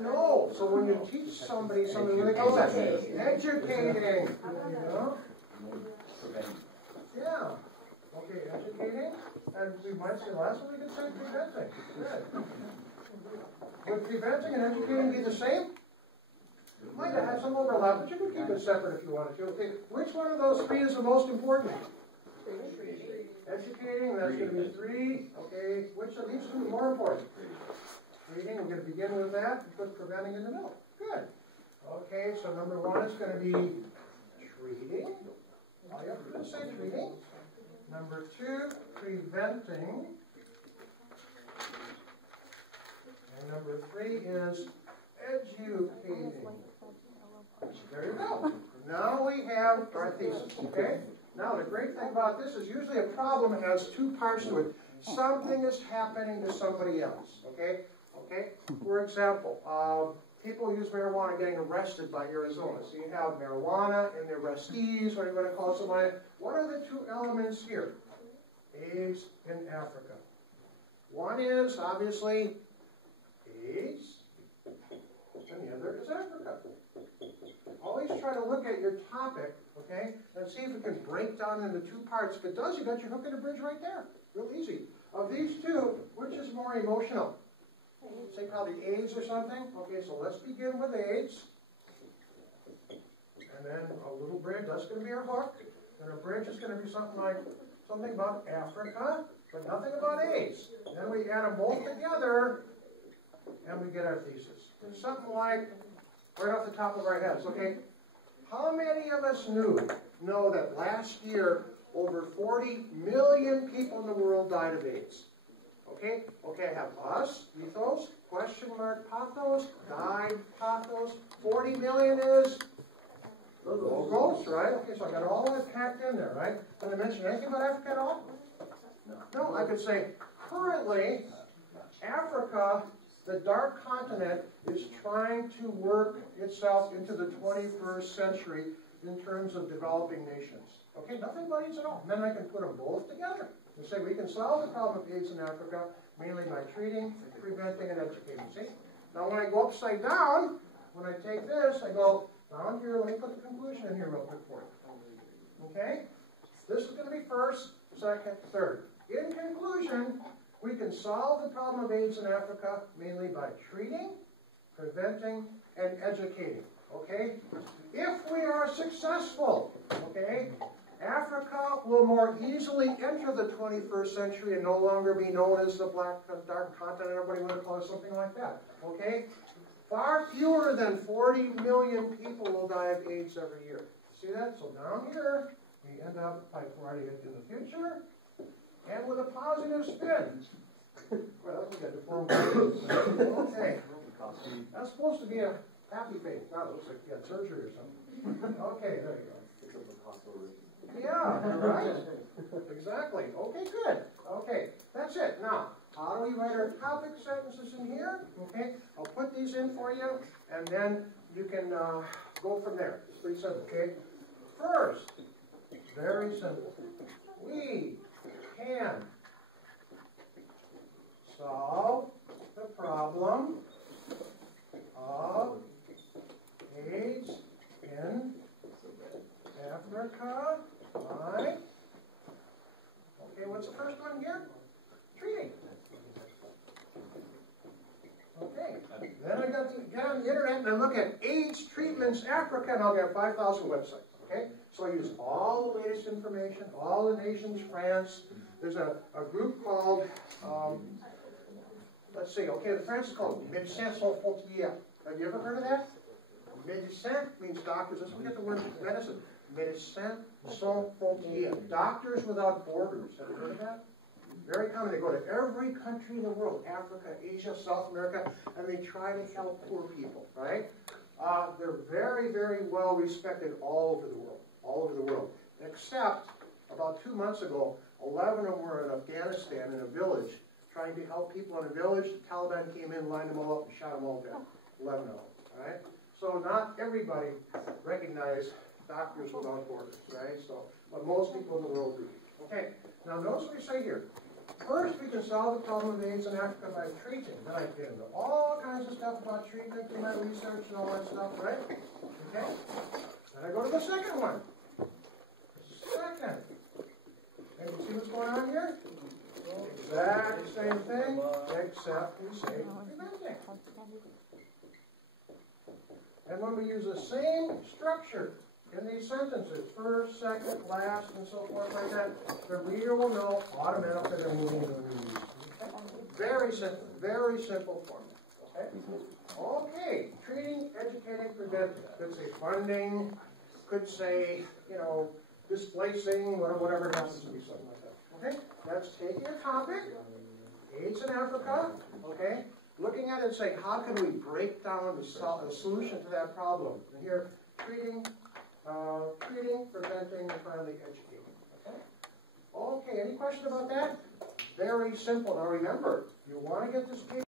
No. So when you teach somebody something, what do they call that? Educating. You know? Yeah. Okay, educating. And we might say last one we could say preventing. Good. Would preventing and educating be the same? You might have some overlap, but you could keep it separate if you wanted to. Okay, which one of those three is the most important? Educating, that's going to be 3. Okay, which of these two is more important? Reading, we're going to begin with that and put preventing in the middle. Good. Okay, so number 1 is going to be treating. All you have to do is say treating. Number 2, preventing. And number 3 is educating. There you go. Now we have our thesis, okay? Now the great thing about this is usually a problem has 2 parts to it. Something is happening to somebody else, okay? Okay? For example, people use marijuana getting arrested by Arizona. So you have marijuana and the arrestees, whatever you want to call somebody. What are the 2 elements here? AIDS in Africa. One is, obviously, AIDS, and the other is Africa. Always try to look at your topic, okay, and see if it can break down into 2 parts. If it does, you got your hook and a bridge right there. Real easy. Of these 2, which is more emotional? Say probably AIDS or something. Okay, so let's begin with AIDS. And then a little bridge, that's going to be our hook. And a bridge is going to be something like, something about Africa, but nothing about AIDS. Then we add them both together, and we get our thesis. It's something like, right off the top of our heads, okay? How many of us know that last year over 40 million people in the world died of AIDS? Okay? Okay, I have us, ethos, question mark, pathos, died, pathos. 40 million is logos, right? Okay, so I got all that packed in there, right? Did I mention anything about Africa at all? No, I could say currently Africa, the dark continent, is trying to work itself into the 21st century in terms of developing nations. Okay, nothing but AIDS at all. And then I can put them both together and say we can solve the problem of AIDS in Africa mainly by treating, preventing, and educating. See? Now when I go upside down, when I take this, I go down here, let me put the conclusion in here real quick for you. Okay? This is going to be first, second, third. In conclusion, we can solve the problem of AIDS in Africa mainly by treating, preventing, and educating. Okay? If we are successful, okay, Africa will more easily enter the 21st century and no longer be known as the dark continent. Everybody want to call it something like that. Okay? Far fewer than 40 million people will die of AIDS every year. See that? So down here, we end up by providing it in the future and with a positive spin. Well, we got deformed. Okay. That's supposed to be a happy face. Now it looks like you had surgery or something. Okay, there you go. Yeah, right? Exactly. Okay, good. Okay, that's it. Now, how do we write our topic sentences in here? Okay, I'll put these in for you, and then you can go from there. It's pretty simple, okay? First, very simple. We can solve the problem of AIDS in Africa by, okay, what's the first one here? Treating. Okay, then I got to get on the internet and I look at AIDS treatments Africa, and I'll get 5,000 websites. Okay, so I use all the latest information, all the nations, France. There's a group called, let's see, okay, the French is called Médecins Sans Frontières. Have you ever heard of that? Médecin means doctors. That's where we get the word medicine. Médecins Sans Frontières. Doctors without borders. Have you heard of that? Very common. They go to every country in the world, Africa, Asia, South America, and they try to help poor people, right? They're very, very well respected all over the world. All over the world. Except, about 2 months ago, 11 of them were in Afghanistan in a village, trying to help people in a village. The Taliban came in, lined them all up, and shot them all down. 11 of them, all right? So not everybody recognizes Doctors Without Borders, right? So, but most people in the world do. Okay, now notice what we say here. First, we can solve the problem of AIDS in Africa by treating. Then I get into all kinds of stuff about treatment through my research and all that stuff, right? Okay? Then I go to the second one. Second. And you see what's going on here? Exact same thing, except we say preventing. And when we use the same structure in these sentences, first, second, last, and so forth like that, the reader will know automatically they're moving to a new use. Okay? Very simple format. Okay? Okay, treating, educating, preventing. Could say funding, could say, displacing, whatever it happens to be, something like that. Okay? That's taking a topic, AIDS in Africa, okay? Looking at it and saying, how can we break down the solution to that problem? And here, treating, preventing, and finally educating. Okay? Okay, any question about that? Very simple. Now remember, you want to get this paper